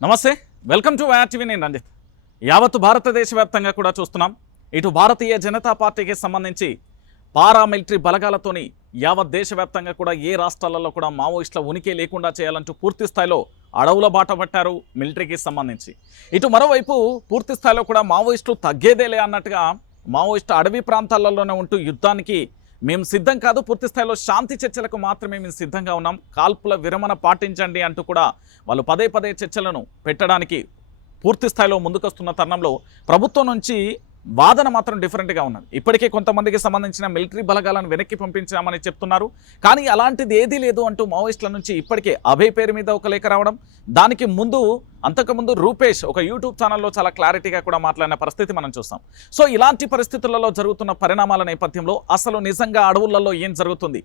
నమస్తే welcome to YRTV నేను రంజిత్. యావత్ భారతదేశ వ్యాప్తంగా కూడా చూస్తున్నాం. ఇటు భారతీయ జనతా పార్టీకి సంబంధించి పారామిలిటరీ బలగాలతోని యావత్ దేశవ్యాప్తంగా కూడా ఏ రాష్ట్రాలలో కూడా మావోయిస్టుల ఉనికి లేకుండా చేయాలంటూ పూర్తి స్థాయిలో అడవుల బాట పట్టారు మిలిటరీకి సంబంధించి. ఇటు మరోవైపు పూర్తి స్థాయిలో కూడా మావోయిస్టులు తగ్గేదేలే అన్నట్టుగా మావోయిస్టు అడవి ప్రాంతాలలోనే ఉంటూ యుద్ధానికి మేము సిద్ధం కాదు పూర్తి స్థాయిలో శాంతి చర్చలకు మాత్రమే మేము సిద్ధంగా ఉన్నాం. కాల్పుల విరమణ పాటించండి అంటూ కూడా వాళ్ళు పదే పదే చర్చలను పెట్టడానికి పూర్తి స్థాయిలో ముందుకొస్తున్న తరుణంలో ప్రభుత్వం నుంచి వాదన మాత్రం డిఫరెంట్గా ఉన్నది. ఇప్పటికే కొంతమందికి సంబంధించిన మిలిటరీ బలగాలను వెనక్కి పంపించామని చెప్తున్నారు. కానీ అలాంటిది ఏదీ లేదు అంటూ మావోయిస్టుల నుంచి ఇప్పటికే అభయ పేరు మీద ఒక లేఖ రావడం దానికి ముందు అంతకుముందు రూపేష్ ఒక యూట్యూబ్ ఛానల్లో చాలా క్లారిటీగా కూడా మాట్లాడిన పరిస్థితి మనం చూస్తాం. సో ఇలాంటి పరిస్థితులలో జరుగుతున్న పరిణామాల నేపథ్యంలో అసలు నిజంగా అడవులలో ఏం జరుగుతుంది?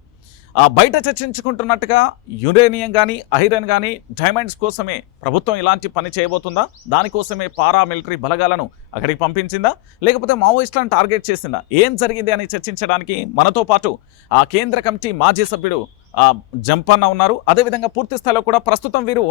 బయట చర్చించుకుంటున్నట్టుగా యురేనియం కానీ ఐరన్ కానీ డైమండ్స్ కోసమే ప్రభుత్వం ఇలాంటి పని చేయబోతుందా? దానికోసమే పారా మిలిటరీ బలగాలను అక్కడికి పంపించిందా? లేకపోతే మావోయిస్టులను టార్గెట్ చేసిందా? ఏం జరిగింది అని చర్చించడానికి మనతో పాటు ఆ కేంద్ర కమిటీ మాజీ సభ్యుడు జంపన్న ఉన్నారు. అదేవిధంగా పూర్తి స్థాయిలో కూడా ప్రస్తుతం వీరు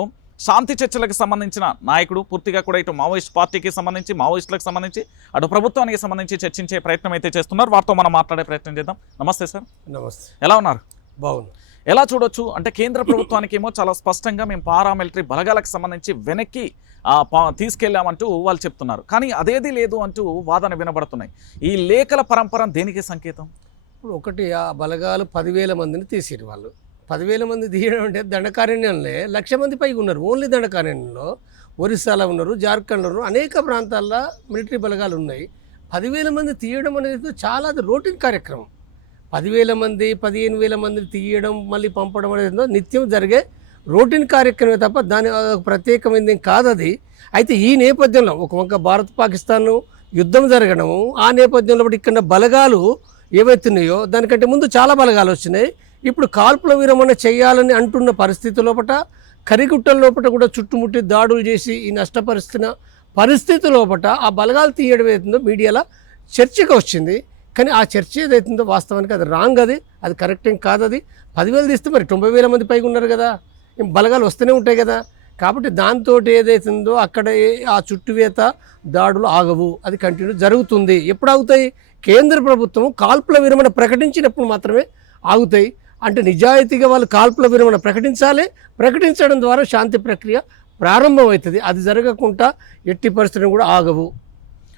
శాంతి చర్చలకు సంబంధించిన నాయకుడు పూర్తిగా కూడా ఇటు మావోయిస్ట్ పార్టీకి సంబంధించి మావోయిస్టులకు సంబంధించి అటు ప్రభుత్వానికి సంబంధించి చర్చించే ప్రయత్నం అయితే చేస్తున్నారు. వారితో మనం మాట్లాడే ప్రయత్నం చేద్దాం. నమస్తే సార్. నమస్తే. ఎలా ఉన్నారు? బాగుంది ఎలా చూడొచ్చు? అంటే కేంద్ర ప్రభుత్వానికి ఏమో చాలా స్పష్టంగా మేము పారామిలిటరీ బలగాలకు సంబంధించి వెనక్కి తీసుకెళ్ళామంటూ వాళ్ళు చెప్తున్నారు. కానీ అదేది లేదు అంటూ వాదన వినబడుతున్నాయి. ఈ లేఖల పరంపర దేనికి సంకేతం? ఇప్పుడు ఒకటి ఆ బలగాలు పదివేల మందిని తీసిరు వాళ్ళు. పదివేల మంది తీయడం అంటే దండకారణ్యంలో. లక్ష మంది పైగా ఉన్నారు. ఓన్లీ దండకారణ్యంలో. ఒరిస్సాలో ఉన్నారు జార్ఖండ్లో ఉన్నారు. అనేక ప్రాంతాల్లో మిలిటరీ బలగాలు ఉన్నాయి. పదివేల మంది తీయడం అనేది చాలా అది రొటీన్ కార్యక్రమం. పదివేల మంది పదిహేను వేల మందిని తీయడం మళ్ళీ పంపడం అనేది నిత్యం జరిగే రొటీన్ కార్యక్రమమే తప్ప దాని ప్రత్యేకమైనది కాదు అది. అయితే ఈ నేపథ్యంలో ఒక వంక భారత్ పాకిస్తాన్ యుద్ధం జరగడము ఆ నేపథ్యంలో ఇక్కడ బలగాలు ఏవైతున్నాయో దానికంటే ముందు చాలా బలగాలు వచ్చినాయి. ఇప్పుడు కాల్పుల విరమణ చేయాలని అంటున్న పరిస్థితి లోపట కరిగుట్టల లోపల కూడా చుట్టుముట్టి దాడులు చేసి ఈ నష్టపరుస్తున్న పరిస్థితి లోపట ఆ బలగాలు తీయడం ఏదైతుందో మీడియాలో చర్చకు వచ్చింది. కానీ ఆ చర్చ ఏదైతుందో వాస్తవానికి అది రాంగ్ అది అది కరెక్ట్ ఏం కాదు అది. పదివేలు తీస్తే మరి తొంభై వేల మంది పైగా ఉన్నారు కదా. బలగాలు వస్తూనే ఉంటాయి కదా. కాబట్టి దాంతో ఏదైతుందో అక్కడ ఏ- ఆ చుట్టువేత దాడులు ఆగవు. అది కంటిన్యూ జరుగుతుంది. ఎప్పుడు ఆగుతాయి? కేంద్ర ప్రభుత్వం కాల్పుల విరమణ ప్రకటించినప్పుడు మాత్రమే ఆగుతాయి. అంటే నిజాయితీగా వాళ్ళు కాల్పుల విరమణ ప్రకటించాలి. ప్రకటించడం ద్వారా శాంతి ప్రక్రియ ప్రారంభమవుతుంది. అది జరగకుండా ఎట్టి పరిస్థితులు కూడా ఆగవు.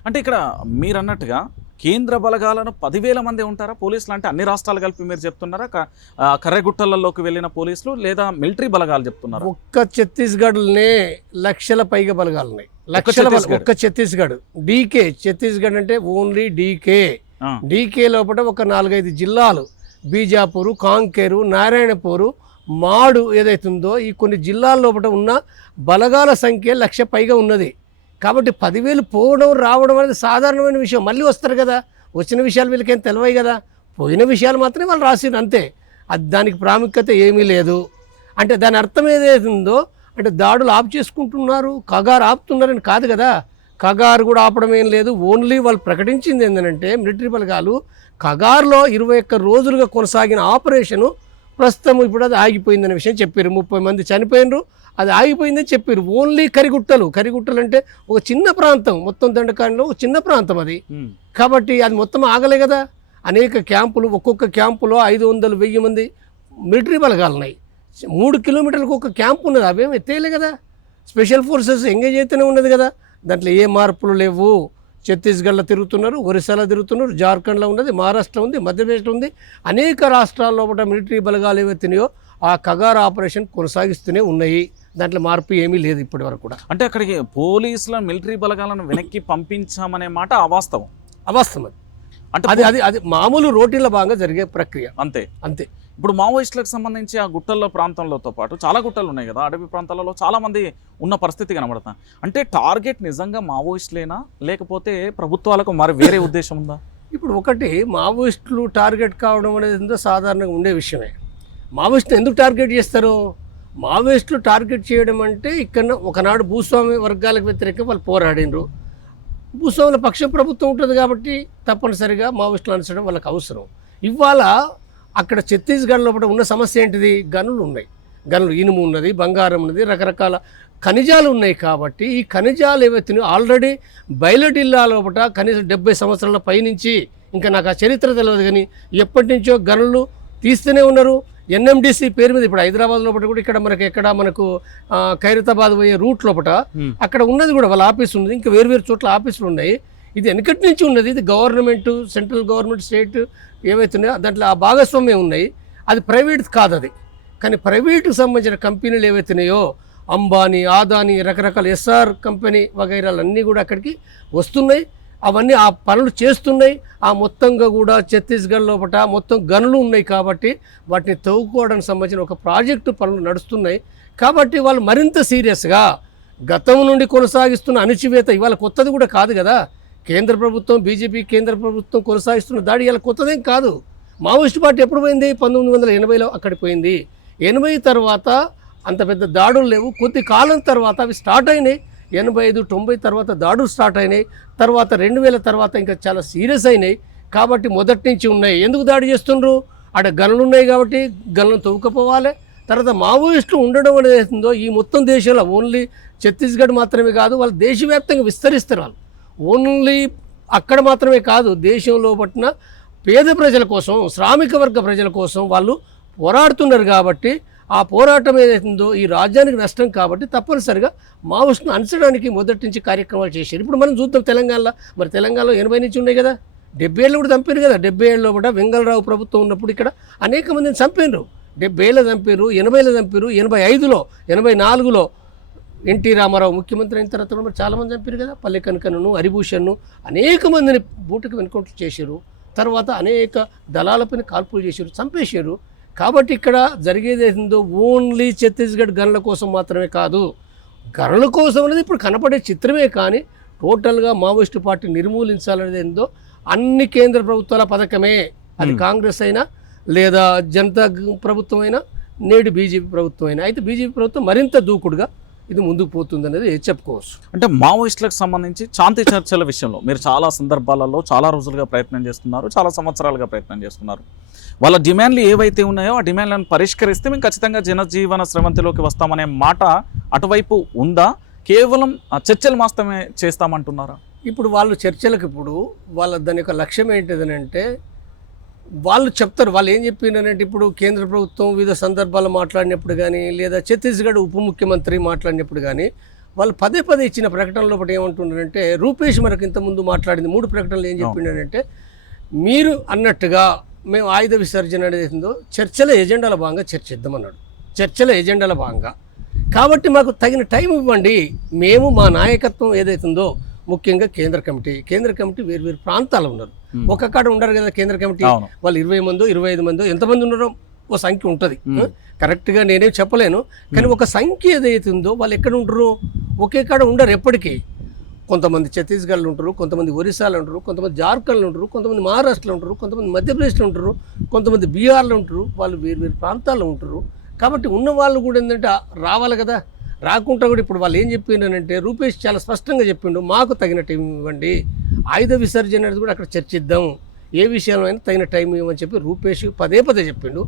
అంటే ఇక్కడ మీరు అన్నట్టుగా కేంద్ర బలగాలను పదివేల మంది ఉంటారా? పోలీసులు అంటే అన్ని రాష్ట్రాలు కలిపి మీరు చెప్తున్నారా? కర్రెగుట్టలలోకి వెళ్ళిన పోలీసులు లేదా మిలిటరీ బలగాలు చెప్తున్నారా? ఒక్క ఛత్తీస్గఢ్లోనే లక్షల పైగా బలగాలు ఉన్నాయి లక్షల. ఒక్క ఛత్తీస్గఢ్. డీకే ఛత్తీస్గఢ్ అంటే ఓన్లీ డీకే. డీకే లోపల ఒక నాలుగైదు జిల్లాలు. బీజాపూరు కాంకేరు నారాయణపూరు మాడు ఏదైతుందో ఈ కొన్ని జిల్లాల లోపల ఉన్న బలగాల సంఖ్య లక్ష పైగా ఉన్నది. కాబట్టి పదివేలు పోవడం రావడం అనేది సాధారణమైన విషయం. మళ్ళీ వస్తారు కదా. వచ్చిన విషయాలు వీళ్ళకేం తెలివాయి కదా. పోయిన విషయాలు మాత్రమే వాళ్ళు రాసిన అంతే. అది దానికి ప్రాముఖ్యత ఏమీ లేదు. అంటే దాని అర్థం ఏదైతుందో అంటే దాడులు ఆపు చేసుకుంటున్నారు కగారు ఆపుతున్నారని కాదు కదా. కగారు కూడా ఆపడం ఏం లేదు. ఓన్లీ వాళ్ళు ప్రకటించింది ఏంటంటే మిలిటరీ బలగాలు కగారులో ఇరవై ఒక్క రోజులుగా కొనసాగిన ఆపరేషను ప్రస్తుతం ఇప్పుడు అది ఆగిపోయిందనే విషయం చెప్పారు. ముప్పై మంది చనిపోయినరు అది ఆగిపోయిందని చెప్పారు. ఓన్లీ కరిగుట్టలు. కరిగుట్టలు అంటే ఒక చిన్న ప్రాంతం మొత్తం దండకాండలో ఒక చిన్న ప్రాంతం అది. కాబట్టి అది మొత్తం ఆగలే కదా. అనేక క్యాంపులు ఒక్కొక్క క్యాంపులో ఐదు వందలు వెయ్యి మంది మిలిటరీ బలగాలు ఉన్నాయి. మూడు కిలోమీటర్లకు ఒక క్యాంప్ ఉన్నది. అవేం ఎత్తేయలే కదా. స్పెషల్ ఫోర్సెస్ ఎంగేజ్ అయితేనే ఉన్నది కదా. దాంట్లో ఏ మార్పులు లేవు. ఛత్తీస్గఢ్లో తిరుగుతున్నారు ఒరిస్సాలో తిరుగుతున్నారు జార్ఖండ్లో ఉన్నది మహారాష్ట్ర ఉంది మధ్యప్రదేశ్లో ఉంది. అనేక రాష్ట్రాల్లో కూడా మిలిటరీ బలగాలు ఏవైతున్నాయో ఆ కగార్ ఆపరేషన్ కొనసాగిస్తూనే ఉన్నాయి. దాంట్లో మార్పు ఏమీ లేదు ఇప్పటి వరకు కూడా. అంటే అక్కడికి పోలీసుల మిలిటరీ బలగాలను వెనక్కి పంపించామనే మాట అవాస్తవం. అవాస్తవం అది. అంటే అది అది అది మామూలు రోటీన్ల భాగంగా జరిగే ప్రక్రియ. అంతే. అంతే. ఇప్పుడు మావోయిస్టులకు సంబంధించి ఆ గుట్టల్లో ప్రాంతంలోతో పాటు చాలా గుట్టలు ఉన్నాయి కదా అడవి ప్రాంతాలలో చాలామంది ఉన్న పరిస్థితి కనబడుతుంది. అంటే టార్గెట్ నిజంగా మావోయిస్టులేనా? లేకపోతే ప్రభుత్వాలకు మరి వేరే ఉద్దేశం ఉందా? ఇప్పుడు ఒకటి మావోయిస్టులు టార్గెట్ కావడం అనేది ఎంతో సాధారణంగా ఉండే విషయమే. మావోయిస్టులు ఎందుకు టార్గెట్ చేస్తారు? మావోయిస్టులు టార్గెట్ చేయడం అంటే ఇక్కడ ఒకనాడు భూస్వామి వర్గాలకు వ్యతిరేకంగా వాళ్ళు పోరాడినరు. భూస్వాముల పక్ష ప్రభుత్వం ఉంటుంది కాబట్టి తప్పనిసరిగా మావోయిస్టులు అనసడం వాళ్ళకి అవసరం. ఇవాళ అక్కడ ఛత్తీస్గఢ్ లోపల ఉన్న సమస్య ఏంటిది? గనులు ఉన్నాయి. గనులు ఇనుము ఉన్నది బంగారం ఉన్నది రకరకాల ఖనిజాలు ఉన్నాయి కాబట్టి ఈ ఖనిజాలు ఏవైతే ఆల్రెడీ బయలుడిల్లా లోపల కనీసం డెబ్బై సంవత్సరాల పైనుంచి ఇంకా నాకు ఆ చరిత్ర తెలియదు కానీ ఎప్పటి నుంచో గనులు తీస్తూనే ఉన్నారు. ఎన్ఎండిసి పేరు మీద ఇప్పుడు హైదరాబాద్ లోపల కూడా ఇక్కడ మనకి ఎక్కడ మనకు ఖైరతాబాద్ పోయే రూట్ లోపల. అక్కడ ఉన్నది కూడా వాళ్ళ ఆఫీస్ ఉన్నది. ఇంకా వేరు వేరు చోట్ల ఆఫీసులు ఉన్నాయి. ఇది వెనకటి నుంచి ఉన్నది. ఇది గవర్నమెంట్ సెంట్రల్ గవర్నమెంట్ స్టేట్ ఏవైతున్నాయో దాంట్లో ఆ భాగస్వామ్యం ఉన్నాయి అది ప్రైవేట్ కాదు అది కానీ ప్రైవేటుకు సంబంధించిన కంపెనీలు ఏవైతున్నాయో అంబానీ ఆదాని రకరకాల ఎస్ఆర్ కంపెనీ వగైరాలు అన్నీ కూడా అక్కడికి వస్తున్నాయి. అవన్నీ ఆ పనులు చేస్తున్నాయి. ఆ మొత్తంగా కూడా ఛత్తీస్గఢ్ లోపల మొత్తం గనులు ఉన్నాయి కాబట్టి వాటిని తవ్వుకోవడానికి సంబంధించిన ఒక ప్రాజెక్టు పనులు నడుస్తున్నాయి. కాబట్టి వాళ్ళు మరింత సీరియస్గా గతం నుండి కొనసాగిస్తున్న అణిచివేత ఇవాళ కొత్తది కూడా కాదు కదా. కేంద్ర ప్రభుత్వం బీజేపీ కేంద్ర ప్రభుత్వం కొనసాగిస్తున్న దాడి ఇలా కొత్తదేం కాదు. మావోయిస్ట్ పార్టీ ఎప్పుడు పోయింది? పంతొమ్మిది వందల ఎనభైలో అక్కడికి పోయింది. ఎనభై తర్వాత అంత పెద్ద దాడులు లేవు. కొద్ది కాలం తర్వాత అవి స్టార్ట్ అయినాయి. ఎనభై ఐదు తొంభై తర్వాత దాడులు స్టార్ట్ అయినాయి. తర్వాత రెండు వేల తర్వాత ఇంకా చాలా సీరియస్ అయినాయి. కాబట్టి మొదటి నుంచి ఉన్నాయి. ఎందుకు దాడి చేస్తుండ్రు? ఆడ గనులు ఉన్నాయి కాబట్టి గనులను తవ్వుకపోవాలి. తర్వాత మావోయిస్టులు ఉండడం అనేది ఈ మొత్తం దేశంలో ఓన్లీ ఛత్తీస్గఢ్ మాత్రమే కాదు వాళ్ళు దేశవ్యాప్తంగా విస్తరిస్తారు వాళ్ళు. ఓన్లీ అక్కడ మాత్రమే కాదు దేశంలో పట్టిన పేద ప్రజల కోసం శ్రామిక వర్గ ప్రజల కోసం వాళ్ళు పోరాడుతున్నారు కాబట్టి ఆ పోరాటం ఏదైతుందో ఈ రాజ్యానికి నష్టం కాబట్టి తప్పనిసరిగా మావోయిస్టును అంచడానికి మొదటి నుంచి కార్యక్రమాలు చేశారు. ఇప్పుడు మనం చూద్దాం తెలంగాణలో. మరి తెలంగాణలో ఎనభై నుంచి ఉన్నాయి కదా. డెబ్బై ఏళ్ళు కూడా చంపారు కదా. డెబ్బై ఏళ్ళలో కూడా వెంగళరావు ప్రభుత్వం ఉన్నప్పుడు ఇక్కడ అనేక మందిని చంపారు. డెబ్బై ఏళ్ళు చంపారు ఎనభైలో చంపారు ఎనభై ఐదులో ఎనభై నాలుగులో ఎన్టీ రామారావు ముఖ్యమంత్రి అయిన తర్వాత కూడా చాలామంది చంపారు కదా. పల్లె కనకను హరిభూషణ్ను అనేక మందిని బూటకు వెనుకొంటూ చేశారు. తర్వాత అనేక దళాలపైన కాల్పులు చేశారు చంపేశారు. కాబట్టి ఇక్కడ జరిగేది ఏందో ఓన్లీ ఛత్తీస్గఢ్ గనుల కోసం మాత్రమే కాదు. గనుల కోసం అనేది ఇప్పుడు కనపడే చిత్రమే కానీ టోటల్గా మావోయిస్టు పార్టీ నిర్మూలించాలనేది ఏందో అన్ని కేంద్ర ప్రభుత్వాల పథకమే. అది. కాంగ్రెస్ అయినా లేదా జనతా ప్రభుత్వం అయినా నేడు బీజేపీ ప్రభుత్వం అయినా. అయితే బీజేపీ ప్రభుత్వం మరింత దూకుడుగా ఇది ముందుకు పోతుంది అనేది చెప్పుకోవచ్చు. అంటే మావోయిస్టులకు సంబంధించి శాంతి చర్చల విషయంలో మీరు చాలా సందర్భాలలో చాలా రోజులుగా ప్రయత్నం చేస్తున్నారు చాలా సంవత్సరాలుగా ప్రయత్నం చేస్తున్నారు. వాళ్ళ డిమాండ్లు ఏవైతే ఉన్నాయో ఆ డిమాండ్లను పరిష్కరిస్తే మేము ఖచ్చితంగా జనజీవన స్రవంతిలోకి వస్తామనే మాట అటువైపు ఉందా? కేవలం ఆ చర్చలు మాత్రమే చేస్తామంటున్నారా? ఇప్పుడు వాళ్ళు చర్చలకు ఇప్పుడు వాళ్ళ దాని యొక్క లక్ష్యం ఏంటిదని అంటే వాళ్ళు చెప్తారు వాళ్ళు ఏం చెప్పినారంటే ఇప్పుడు కేంద్ర ప్రభుత్వం వివిధ సందర్భాలు మాట్లాడినప్పుడు కానీ లేదా ఛత్తీస్గఢ్ ఉప ముఖ్యమంత్రి మాట్లాడినప్పుడు కానీ వాళ్ళు పదే పదే ఇచ్చిన ప్రకటనలో ఒకటి ఏమంటున్నారంటే రూపేష్ మనకు ఇంతకుముందు మాట్లాడింది మూడు ప్రకటనలు ఏం చెప్పిండంటే మీరు అన్నట్టుగా మేము ఆయుధ విసర్జన అనేది ఏందో చర్చల ఎజెండాల భాగంగా చర్చిద్దామన్నాడు. చర్చల ఎజెండాల భాగంగా. కాబట్టి మాకు తగిన టైం ఇవ్వండి. మేము మా నాయకత్వం ఏదైతుందో ముఖ్యంగా కేంద్ర కమిటీ. కేంద్ర కమిటీ వేరు వేరు ప్రాంతాలు ఉన్నారు. Hmm. ఒక కాడ ఉండరు కదా కేంద్ర కమిటీ. వాళ్ళు ఇరవై మందో ఇరవై ఐదు మందో ఎంతమంది ఉన్నారో ఓ సంఖ్య ఉంటుంది. కరెక్ట్గా నేనేం చెప్పలేను. కానీ ఒక సంఖ్య ఏదైతే ఉందో వాళ్ళు ఎక్కడ ఉంటారు ఒకే కాడ ఉండరు ఎప్పటికీ. కొంతమంది ఛత్తీస్గఢ్లో ఉంటారు కొంతమంది ఒరిస్సాలో ఉంటారు కొంతమంది జార్ఖండ్లో ఉంటారు కొంతమంది మహారాష్ట్రలో ఉంటారు కొంతమంది మధ్యప్రదేశ్లో ఉంటారు కొంతమంది బీహార్లో ఉంటారు వాళ్ళు వేరు వేరు ప్రాంతాల్లో ఉంటారు. కాబట్టి ఉన్న వాళ్ళు కూడా ఏంటంటే రావాలి కదా రాకుండా కూడా ఇప్పుడు వాళ్ళు ఏం చెప్పిండనంటే రూపేష్ చాలా స్పష్టంగా చెప్పిండు మాకు తగిన టైం ఇవ్వండి. ఆయుధ విసర్జన అనేది కూడా అక్కడ చర్చిద్దాం. ఏ విషయంలో అయినా తగిన టైం ఇవ్వమని చెప్పి రూపేష్ పదే పదే చెప్పిండు.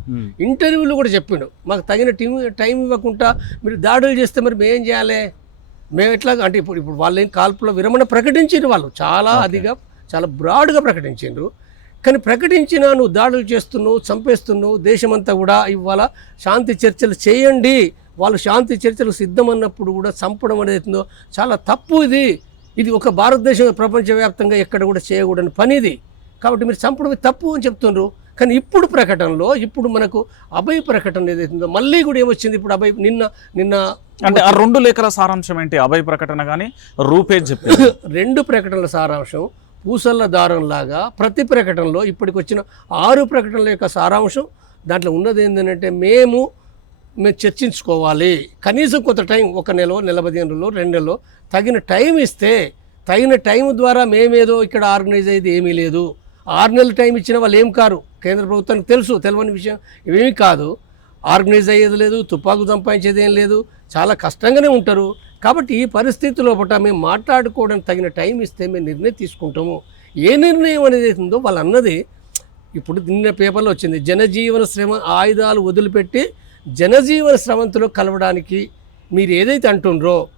ఇంటర్వ్యూలో కూడా చెప్పిండు. మాకు తగిన టైం టైం ఇవ్వకుండా మీరు దాడులు చేస్తే మరి మేము ఏం చేయాలి? మేము ఎట్లా అంటే ఇప్పుడు ఇప్పుడు వాళ్ళు ఏం కాల్పుల విరమణ ప్రకటించారు వాళ్ళు. చాలా. అదిగా చాలా బ్రాడ్గా ప్రకటించారు కానీ ప్రకటించిన నువ్వు దాడులు చేస్తున్నావు చంపేస్తున్నావు దేశమంతా కూడా ఇవాళ శాంతి చర్చలు చేయండి. వాళ్ళు శాంతి చర్చలు సిద్ధమన్నప్పుడు కూడా చంపడం అనేది చాలా తప్పు ఇది. ఇది ఒక భారతదేశం ప్రపంచవ్యాప్తంగా ఎక్కడ కూడా చేయకూడని పని ఇది. కాబట్టి మీరు చంపడం తప్పు అని చెప్తుండ్రు. కానీ ఇప్పుడు ప్రకటనలో ఇప్పుడు మనకు అభయ ప్రకటన ఏదైతుందో మళ్ళీ కూడా ఏమొచ్చింది? ఇప్పుడు అభయ నిన్న నిన్న అంటే ఆ రెండు లేఖల సారాంశం ఏంటి? అభయ ప్రకటన కానీ రూపేజ్ చెప్పింది రెండు ప్రకటనల సారాంశం పూసల్ల దారంలాగా ప్రతి ప్రకటనలో ఇప్పటికి వచ్చిన ఆరు ప్రకటనల యొక్క సారాంశం దాంట్లో ఉన్నది ఏంటంటే మేము మేము చర్చించుకోవాలి. కనీసం కొంత టైం ఒక నెల నెల పదిహేను రోజులు రెండు నెలలో తగిన టైం ఇస్తే తగిన టైం ద్వారా మేమేదో ఇక్కడ ఆర్గనైజ్ అయ్యేది ఏమీ లేదు. ఆరు నెలల టైం ఇచ్చిన వాళ్ళు ఏం కారు? కేంద్ర ప్రభుత్వానికి తెలుసు తెలియని విషయం ఇవేమీ కాదు. ఆర్గనైజ్ అయ్యేది లేదు తుపాకు సంపాదించేది ఏం లేదు. చాలా కష్టంగానే ఉంటారు. కాబట్టి ఈ పరిస్థితి లోపల మేము మాట్లాడుకోవడానికి తగిన టైం ఇస్తే మేము నిర్ణయం తీసుకుంటాము. ఏ నిర్ణయం అనేది ఉందో వాళ్ళు అన్నది ఇప్పుడు నిన్న పేపర్లో వచ్చింది. జనజీవన శ్రమ ఆయుధాలు వదిలిపెట్టి జనజీవన స్రవంతిలో కలవడానికి మీరు ఏదైతే అంటుండ్రో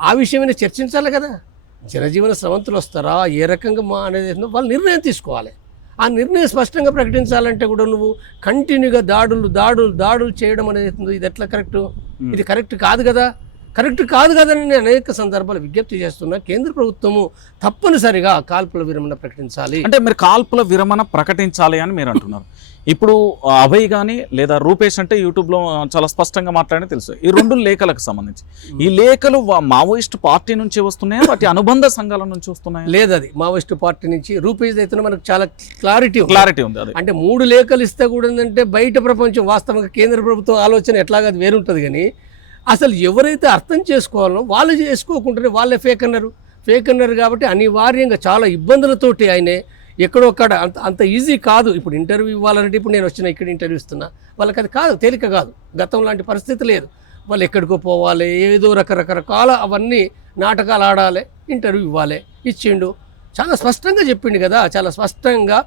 ఆ విషయమైనా చర్చించాలి కదా. జనజీవన స్రవంతులు వస్తారా? ఏ రకంగా మా అనేది వాళ్ళు నిర్ణయం తీసుకోవాలి. ఆ నిర్ణయం స్పష్టంగా ప్రకటించాలంటే కూడా నువ్వు కంటిన్యూగా దాడులు దాడులు దాడులు చేయడం అనేది ఇది ఎట్లా కరెక్ట్? ఇది కరెక్ట్ కాదు కదా. కరెక్ట్ కాదు కదని నేను అనేక సందర్భాలు విజ్ఞప్తి చేస్తున్నా. కేంద్ర ప్రభుత్వము తప్పనిసరిగా కాల్పుల విరమణ ప్రకటించాలి. అంటే మీరు కాల్పుల విరమణ ప్రకటించాలి అని మీరు అంటున్నారు. ఇప్పుడు అభయ్ కానీ లేదా రూపేష్ అంటే యూట్యూబ్లో చాలా స్పష్టంగా మాట్లాడి తెలుసు. ఈ రెండు లేఖలకు సంబంధించి. ఈ లేఖలు మావోయిస్ట్ పార్టీ నుంచి వస్తున్నాయా? వాటి అనుబంధ సంఘాల నుంచి వస్తున్నాయా? లేదు అది. మావోయిస్ట్ పార్టీ నుంచి రూపీస్ అయితే మనకు చాలా క్లారిటీ క్లారిటీ ఉంది అది. అంటే మూడు లేఖలు ఇస్తే కూడా ఏంటంటే బయట ప్రపంచం వాస్తవంగా కేంద్ర ప్రభుత్వం ఆలోచన ఎట్లాగా అది వేరుంటుంది కానీ అసలు ఎవరైతే అర్థం చేసుకోవాలో వాళ్ళు చేసుకోకుండానే వాళ్ళే ఫేక్ అన్నారు ఫేక్ అన్నారు కాబట్టి అనివార్యంగా చాలా ఇబ్బందులతోటి ఆయనే ఎక్కడొక్కడ అంత అంత ఈజీ కాదు. ఇప్పుడు ఇంటర్వ్యూ ఇవ్వాలంటే ఇప్పుడు నేను వచ్చిన ఇక్కడ ఇంటర్వ్యూ ఇస్తున్నా. వాళ్ళకి అది కాదు తేలిక కాదు. గతం లాంటి పరిస్థితి లేదు. వాళ్ళు ఎక్కడికో పోవాలి ఏదో రకరకరకాల అవన్నీ నాటకాలు ఆడాలి ఇంటర్వ్యూ ఇవ్వాలి ఇచ్చిండు. చాలా స్పష్టంగా చెప్పిండు కదా చాలా స్పష్టంగా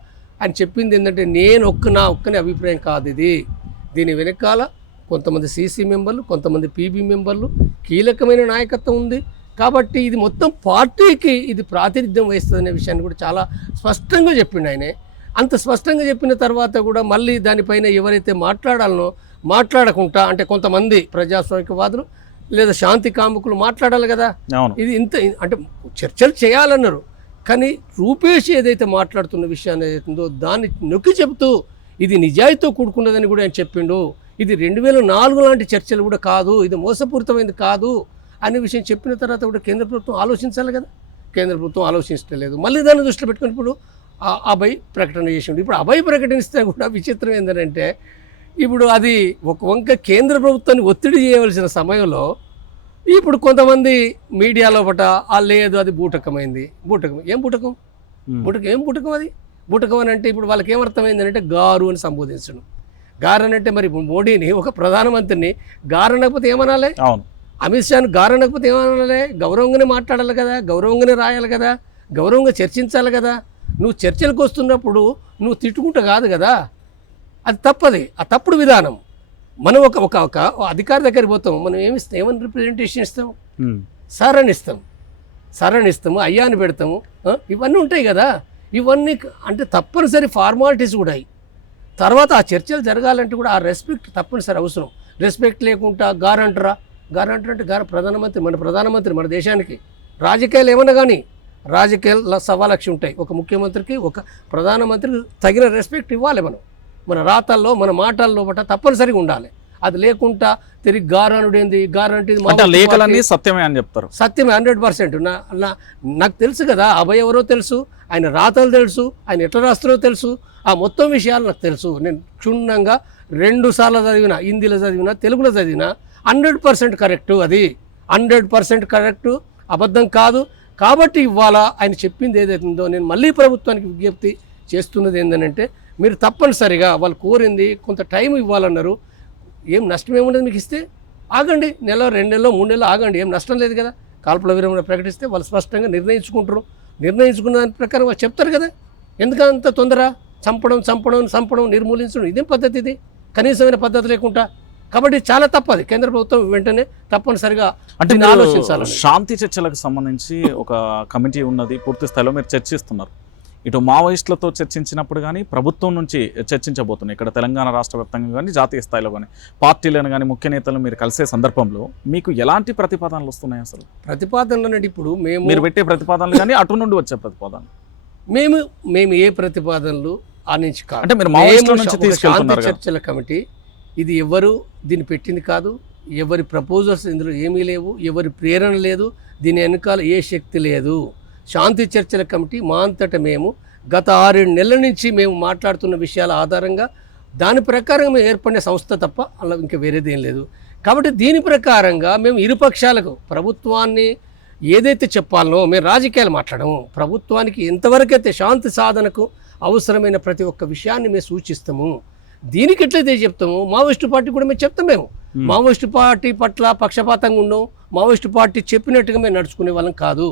ఆయన చెప్పింది ఏంటంటే నేను ఒక్క నా ఒక్కని అభిప్రాయం కాదు ఇది. దీని వెనకాల కొంతమంది సీసీ మెంబర్లు కొంతమంది పీబీ మెంబర్లు కీలకమైన నాయకత్వం ఉంది. కాబట్టి ఇది మొత్తం పార్టీకి ఇది ప్రాతినిధ్యం వహిస్తుంది అనే విషయాన్ని కూడా చాలా స్పష్టంగా చెప్పిండు ఆయనే. అంత స్పష్టంగా చెప్పిన తర్వాత కూడా మళ్ళీ దానిపైన ఎవరైతే మాట్లాడాలనో మాట్లాడకుండా అంటే కొంతమంది ప్రజాస్వామికవాదులు లేదా శాంతి కాముకులు మాట్లాడాలి కదా. ఇది ఇంత అంటే చర్చలు చేయాలన్నారు. కానీ రూపేష్ ఏదైతే మాట్లాడుతున్న విషయాన్ని ఏదైతుందో దాన్ని నొక్కి చెబుతూ ఇది నిజాయితీతో కూడుకున్నదని కూడా ఆయన చెప్పిండు. ఇది రెండు వేల నాలుగు లాంటి చర్చలు కూడా కాదు ఇది మోసపూరితమైనది కాదు అనే విషయం చెప్పిన తర్వాత కూడా కేంద్ర ప్రభుత్వం ఆలోచించాలి కదా. కేంద్ర ప్రభుత్వం ఆలోచించలేదు మళ్ళీ దాన్ని దృష్టిలో పెట్టుకుని ఇప్పుడు ఆ అభయ్ ప్రకటన చేసిండు. ఇప్పుడు అభయ్ ప్రకటిస్తే కూడా విచిత్రం ఏంటంటే ఇప్పుడు అది ఒక వంక కేంద్ర ప్రభుత్వాన్ని ఒత్తిడి చేయవలసిన సమయంలో ఇప్పుడు కొంతమంది మీడియాలో పట ఆ లేదు అది బూటకమైంది. బూటకం ఏం బూటకం. బూటకం ఏం బూటకం అది? బూటకం అని అంటే ఇప్పుడు వాళ్ళకి ఏమర్థమైంది అంటే గారు అని సంబోధించడం. గారు అని అంటే మరి మోడీని ఒక ప్రధానమంత్రిని గారు అనకపోతే ఏమనాలి? అవును. అమిత్ షాను గారు అనకపోతే ఏమనాలి? గౌరవంగానే మాట్లాడాలి కదా గౌరవంగానే రాయాలి కదా గౌరవంగా చర్చించాలి కదా. నువ్వు చర్చలకు వస్తున్నప్పుడు నువ్వు తిట్టుకుంటా కాదు కదా. అది తప్పది. ఆ తప్పుడు విధానం. మనం ఒక ఒక ఒక అధికారి దగ్గరికి పోతాం. మనం ఏమి ఇస్తాం? ఏమని రిప్రజెంటేషన్ ఇస్తాం. సార్ అని ఇస్తాం సార్ అని ఇస్తాము అయ్యా అని పెడతాము? ఇవన్నీ ఉంటాయి కదా. ఇవన్నీ అంటే తప్పనిసరి ఫార్మాలిటీస్ కూడా అయి. తర్వాత ఆ చర్చలు జరగాలంటే కూడా ఆ రెస్పెక్ట్ తప్పనిసరి అవసరం. రెస్పెక్ట్ లేకుండా గారంటరా గారంటర్ అంటే గార ప్రధానమంత్రి మన ప్రధానమంత్రి మన దేశానికి. రాజకీయాలు ఏమన్నా కానీ రాజకీయాలు సవాలక్షి ఉంటాయి. ఒక ముఖ్యమంత్రికి ఒక ప్రధానమంత్రికి తగిన రెస్పెక్ట్ ఇవ్వాలి మనం. మన రాతల్లో మన మాటల్లో బట్ట తప్పనిసరిగా ఉండాలి. అది లేకుండా తిరిగి గారనుడేంది గారంటే ఇది అంటే ఆ మామూలు లేఖలన్నీ సత్యమే అని చెప్తారు. సత్యమే హండ్రెడ్ పర్సెంట్. నా- నాకు తెలుసు కదా అభయ్ ఎవరో తెలుసు ఆయన రాతలు తెలుసు ఆయన ఎట్లా రాస్తారో తెలుసు. ఆ మొత్తం విషయాలు నాకు తెలుసు. నేను క్షుణ్ణంగా రెండు సార్లు చదివిన హిందీలో చదివిన తెలుగులో చదివిన హండ్రెడ్ పర్సెంట్ కరెక్టు అది. హండ్రెడ్ పర్సెంట్ కరెక్టు అబద్ధం కాదు. కాబట్టి ఇవాళ ఆయన చెప్పింది ఏదైతుందో నేను మళ్ళీ ప్రభుత్వానికి విజ్ఞప్తి చేస్తున్నది ఏంటంటే మీరు తప్పనిసరిగా వాళ్ళు కోరింది కొంత టైం ఇవ్వాలన్నారు. ఏం నష్టం ఏముండదు మీకు ఇస్తే ఆగండి. నెల రెండు నెలలో మూడు నెలలు ఆగండి. ఏం నష్టం లేదు కదా. కాల్పుల విరమణ ప్రకటిస్తే వాళ్ళు స్పష్టంగా నిర్ణయించుకుంటారు. నిర్ణయించుకున్న దాని ప్రకారం వాళ్ళు చెప్తారు కదా. ఎందుకంత తొందర? చంపడం చంపడం చంపడం నిర్మూలించడం ఇదేం పద్ధతి ఇది? కనీసమైన పద్ధతి లేకుండా. కాబట్టి చాలా తప్పది. కేంద్ర ప్రభుత్వం వెంటనే తప్పనిసరిగా అంటే ఆలోచించాలని. శాంతి చర్చలకు సంబంధించి ఒక కమిటీ ఉన్నది. పూర్తి స్థాయిలో మీరు చర్చిస్తున్నారు. ఇటు మావోయిస్టులతో చర్చించినప్పుడు కానీ ప్రభుత్వం నుంచి చర్చించబోతున్నాయి. ఇక్కడ తెలంగాణ రాష్ట్ర వ్యాప్తంగా కానీ జాతీయ స్థాయిలో కానీ పార్టీలను కానీ ముఖ్య నేతలను మీరు కలిసే సందర్భంలో మీకు ఎలాంటి ప్రతిపాదనలు వస్తున్నాయి అసలు? ప్రతిపాదనలు అంటే ఇప్పుడు మేము మీరు పెట్టే ప్రతిపాదనలు కానీ అటు నుండి వచ్చే ప్రతిపాదనలు? మేము మేము ఏ ప్రతిపాదనలు ఆ నుంచి కాదు. అంటే మీరు మావోయిస్టుల నుంచి శాంతి. చర్చల కమిటీ. ఇది ఎవరు దీన్ని పెట్టింది కాదు. ఎవరి ప్రపోజల్స్ ఇందులో ఏమీ లేవు. ఎవరి ప్రేరణ లేదు. దీని వెనకాల ఏ శక్తి లేదు. శాంతి చర్చల కమిటీ మా అంతట మేము గత ఆరేడు నెలల నుంచి మేము మాట్లాడుతున్న విషయాల ఆధారంగా దాని ప్రకారం మేము ఏర్పడిన సంస్థ తప్ప అలా ఇంకా వేరేదేం లేదు. కాబట్టి దీని ప్రకారంగా మేము ఇరుపక్షాలకు ప్రభుత్వాన్ని ఏదైతే చెప్పాలనో మేము రాజకీయాలు మాట్లాడము. ప్రభుత్వానికి ఎంతవరకైతే శాంతి సాధనకు అవసరమైన ప్రతి ఒక్క విషయాన్ని మేము సూచిస్తాము. దీనికి ఎట్లయితే చెప్తాము మావోయిస్టు పార్టీ కూడా మేము చెప్తాం మేము. మావోయిస్టు పార్టీ పట్ల పక్షపాతంగా ఉండం మావోయిస్టు పార్టీ చెప్పినట్టుగా మేము నడుచుకునే వాళ్ళం కాదు.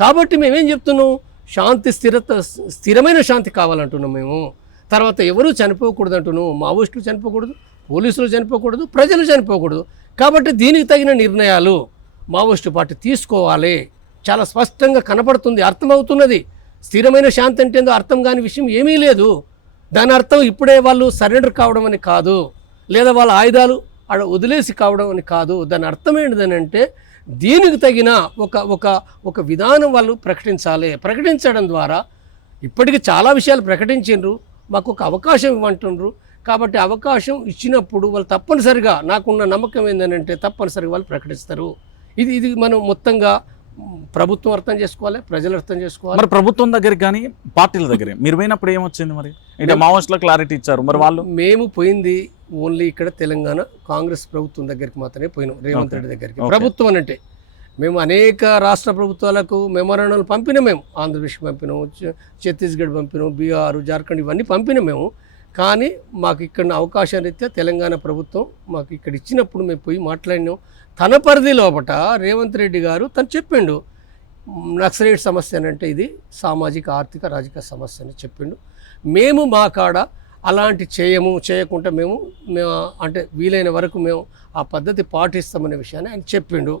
కాబట్టి మేమేం చెప్తున్నాం? శాంతి స్థిరత స్థిరమైన శాంతి కావాలంటున్నాం మేము. తర్వాత ఎవరూ చనిపోకూడదు అంటున్నాం? మావోయిస్టులు చనిపోకూడదు పోలీసులు చనిపోకూడదు ప్రజలు చనిపోకూడదు. కాబట్టి దీనికి తగిన నిర్ణయాలు మావోయిస్టు పార్టీ తీసుకోవాలి. చాలా స్పష్టంగా కనపడుతుంది అర్థమవుతున్నది. స్థిరమైన శాంతి అంటే ఏందో అర్థం కాని విషయం ఏమీ లేదు. దాని అర్థం ఇప్పుడే వాళ్ళు సరెండర్ కావడం అని కాదు. లేదా వాళ్ళ ఆయుధాలు ఆడ వదిలేసి కావడం అని కాదు. దాని అర్థం ఏంటిదని అంటే దీనికి తగిన ఒక ఒక ఒక విధానం వాళ్ళు ప్రకటించాలి? ప్రకటించడం ద్వారా ఇప్పటికి చాలా విషయాలు ప్రకటించిండ్రు మాకు ఒక అవకాశం ఇవ్వంటుండ్రు. కాబట్టి అవకాశం ఇచ్చినప్పుడు వాళ్ళు తప్పనిసరిగా నాకున్న నమ్మకం ఏంటంటే తప్పనిసరిగా వాళ్ళు ప్రకటిస్తారు. ఇది ఇది మనం మొత్తంగా ప్రభుత్వం అర్థం చేసుకోవాలి ప్రజలు అర్థం చేసుకోవాలి. మరి ప్రభుత్వం దగ్గరికి కానీ పార్టీల దగ్గర మీరు పోయినప్పుడు ఏమొచ్చింది మరి? ఇక మావోయిస్టుల క్లారిటీ ఇచ్చారు. మరి వాళ్ళు? మేము పోయింది ఓన్లీ ఇక్కడ తెలంగాణ కాంగ్రెస్ ప్రభుత్వం దగ్గరికి మాత్రమే పోయినాం. రేవంత్. రెడ్డి దగ్గరికి. ప్రభుత్వం అని అంటే మేము అనేక రాష్ట్ర ప్రభుత్వాలకు మెమోరాండాలు పంపినాం మేము. ఆంధ్రప్రదేశ్ పంపినాం ఛత్తీస్గఢ్ పంపినాం బీహార్ జార్ఖండ్ ఇవన్నీ పంపినాం మేము. కానీ మాకు ఇక్కడ అవకాశం రీత్యా తెలంగాణ ప్రభుత్వం మాకు ఇక్కడ ఇచ్చినప్పుడు మేము పోయి మాట్లాడినాం. తన పరిధి లోపట రేవంత్ రెడ్డి గారు తను చెప్పిండు నక్సలైట్ సమస్య అని అంటే ఇది సామాజిక ఆర్థిక రాజకీయ సమస్య అని చెప్పిండు. మేము మా కాడ అలాంటి చేయము చేయకుండా మేము మేము అంటే వీలైన వరకు మేము ఆ పద్ధతి పాటిస్తామనే విషయాన్ని ఆయన చెప్పిండు.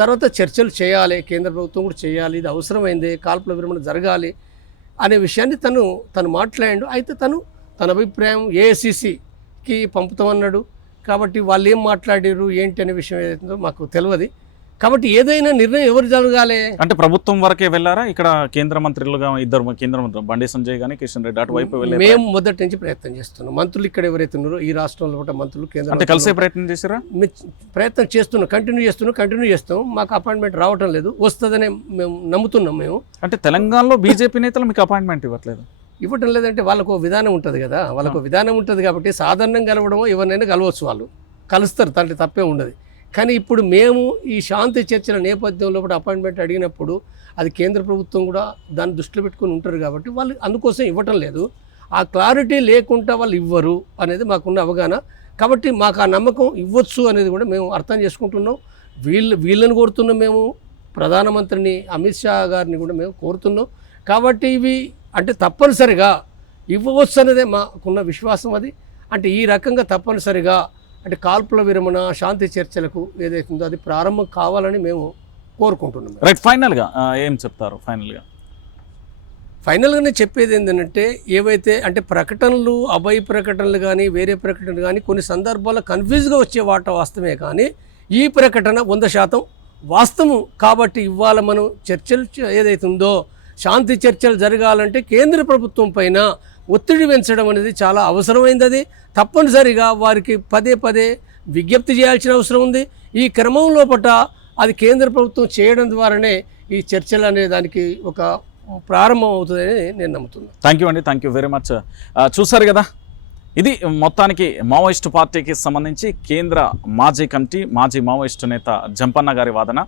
తర్వాత చర్చలు చేయాలి కేంద్ర ప్రభుత్వం కూడా చేయాలి ఇది అవసరమైంది కాల్పుల విరమణ జరగాలి అనే విషయాన్ని తను తను మాట్లాడాడు. అయితే తను తన అభిప్రాయం ఏఐసిసికి పంపుతామన్నాడు. కాబట్టి వాళ్ళు ఏం మాట్లాడారు ఏంటి అనే విషయం ఏదైతుందో మాకు తెలియదు. కాబట్టి ఏదైనా నిర్ణయం ఎవరు జరగాలి? అంటే ప్రభుత్వం వరకే వెళ్ళారా? ఇక్కడ కేంద్ర మంత్రులుగా ఇద్దరు కేంద్ర మంత్రులు బండి సంజయ్ గానీ కిషన్ రెడ్డి అటువైపు వెళ్ళే మేము మొదటి నుంచి ప్రయత్నం చేస్తున్నాం. మంత్రులు ఇక్కడ ఎవరైతే ఉన్నారో ఈ రాష్ట్రంలో కూడా మంత్రులు కేంద్ర అంటే కలిసే ప్రయత్నం మేము ప్రయత్నం చేస్తున్నాం కంటిన్యూ చేస్తున్నాం కంటిన్యూ చేస్తాం. మాకు అపాయింట్మెంట్ రావటం లేదు. వస్తుందనే మేము నమ్ముతున్నాం మేము. అంటే తెలంగాణలో బీజేపీ నేతలు మీకు అపాయింట్మెంట్ ఇవ్వట్లేదు. ఇవ్వటం లేదంటే వాళ్ళకు విధానం ఉంటుంది కదా. వాళ్ళకు విధానం ఉంటుంది కాబట్టి సాధారణంగా కలవడమో ఎవరినైనా కలవచ్చు వాళ్ళు. కలుస్తారు దాంట్లో తప్పే ఉండదు. కానీ ఇప్పుడు మేము ఈ శాంతి చర్చల నేపథ్యంలో కూడా అపాయింట్మెంట్ అడిగినప్పుడు అది కేంద్ర ప్రభుత్వం కూడా దాన్ని దృష్టిలో పెట్టుకొని ఉంటారు కాబట్టి వాళ్ళు అందుకోసం ఇవ్వటం లేదు. ఆ క్లారిటీ లేకుండా వాళ్ళు ఇవ్వరు అనేది మాకున్న అవగాహన. కాబట్టి మాకు ఆ నమ్మకం ఇవ్వచ్చు అనేది కూడా మేము అర్థం చేసుకుంటున్నాం. వీళ్ళు వీళ్ళని కోరుతున్నాం మేము ప్రధానమంత్రిని అమిత్ షా గారిని కూడా మేము కోరుతున్నాం. కాబట్టి ఇవి అంటే తప్పనిసరిగా ఇవ్వవచ్చు అనేదే మాకున్న విశ్వాసం అది. అంటే ఈ రకంగా తప్పనిసరిగా అంటే కాల్పుల విరమణ శాంతి చర్చలకు ఏదైతే ఉందో అది ప్రారంభం కావాలని మేము కోరుకుంటున్నాం. రైట్ ఫైనల్గా ఏం చెప్తారు ఫైనల్గా? ఫైనల్గా నేను చెప్పేది ఏంటంటే ఏవైతే అంటే ప్రకటనలు అభయ ప్రకటనలు కానీ వేరే ప్రకటనలు కానీ కొన్ని సందర్భాల్లో కన్ఫ్యూజ్గా వచ్చే వాట వాస్తవమే కానీ ఈ ప్రకటన వంద శాతం వాస్తవం. కాబట్టి ఇవాళ మనం చర్చలు చే- ఏదైతే ఉందో శాంతి చర్చలు జరగాలంటే కేంద్ర ప్రభుత్వం పైన ఒత్తిడి పెంచడం అనేది చాలా అవసరమైంది అది తప్పనిసరిగా వారికి పదే పదే విజ్ఞప్తి చేయాల్సిన అవసరం ఉంది. ఈ క్రమం లోపట అది కేంద్ర ప్రభుత్వం చేయడం ద్వారానే ఈ చర్చలు అనే దానికి ఒక ప్రారంభం అవుతుందని నేను నమ్ముతున్నాను థ్యాంక్ యూ అండి. Thank you very much. చూసారు కదా? ఇది మొత్తానికి మావోయిస్టు పార్టీకి సంబంధించి కేంద్ర మాజీ కమిటీ మాజీ మావోయిస్టు నేత జంపన్న గారి వాదన.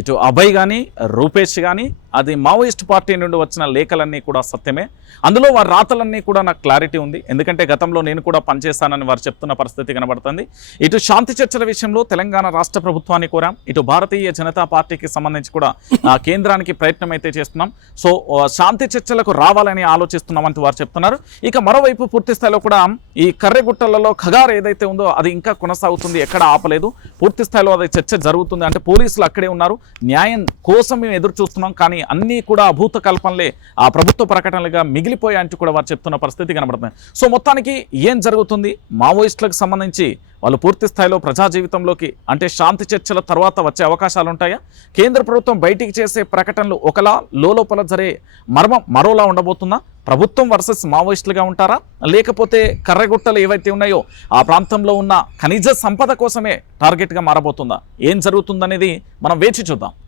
ఇటు అభయ్ కానీ రూపేష్ కానీ అది మావోయిస్ట్ పార్టీ నుండి వచ్చిన లేఖలన్నీ కూడా సత్యమే. అందులో వారి రాతలన్నీ కూడా నాకు క్లారిటీ ఉంది. ఎందుకంటే గతంలో నేను కూడా పనిచేస్తానని వారు చెప్తున్న పరిస్థితి కనబడుతుంది. ఇటు శాంతి చర్చల విషయంలో తెలంగాణ రాష్ట్ర ప్రభుత్వాన్ని కోరాం. ఇటు భారతీయ జనతా పార్టీకి సంబంధించి కూడా కేంద్రానికి ప్రయత్నం అయితే చేస్తున్నాం. సో శాంతి చర్చలకు రావాలని ఆలోచిస్తున్నామంటూ వారు చెప్తున్నారు. ఇక మరోవైపు పూర్తి స్థాయిలో కూడా ఈ కర్రెగుట్టలలో ఖగార్ ఏదైతే ఉందో అది ఇంకా కొనసాగుతుంది. ఎక్కడ ఆపలేదు. పూర్తి స్థాయిలో అది చర్చ జరుగుతుంది. అంటే పోలీసులు అక్కడే ఉన్నారు. న్యాయం కోసం మేము ఎదురు చూస్తున్నాం కానీ అన్నీ కూడా అభూత కల్పనలే ఆ ప్రభుత్వ ప్రకటనలుగా మిగిలిపోయాయంటూ కూడా వారు చెప్తున్న పరిస్థితి కనబడుతుంది. సో మొత్తానికి ఏం జరుగుతుంది? మావోయిస్టులకు సంబంధించి వాళ్ళు పూర్తి స్థాయిలో ప్రజా జీవితంలోకి అంటే శాంతి చర్చల తర్వాత వచ్చే అవకాశాలు ఉంటాయా కేంద్ర ప్రభుత్వం బయటికి చేసే ప్రకటనలు ఒకలా లోపల జరే మర్మం మరోలా ఉండబోతుందా? ప్రభుత్వం వర్సెస్ మావోయిస్టులుగా ఉంటారా? లేకపోతే కర్రగుట్టలు ఏవైతే ఉన్నాయో ఆ ప్రాంతంలో ఉన్న ఖనిజ సంపద కోసమే టార్గెట్గా మారబోతుందా? ఏం జరుగుతుందనేది మనం వేచి చూద్దాం.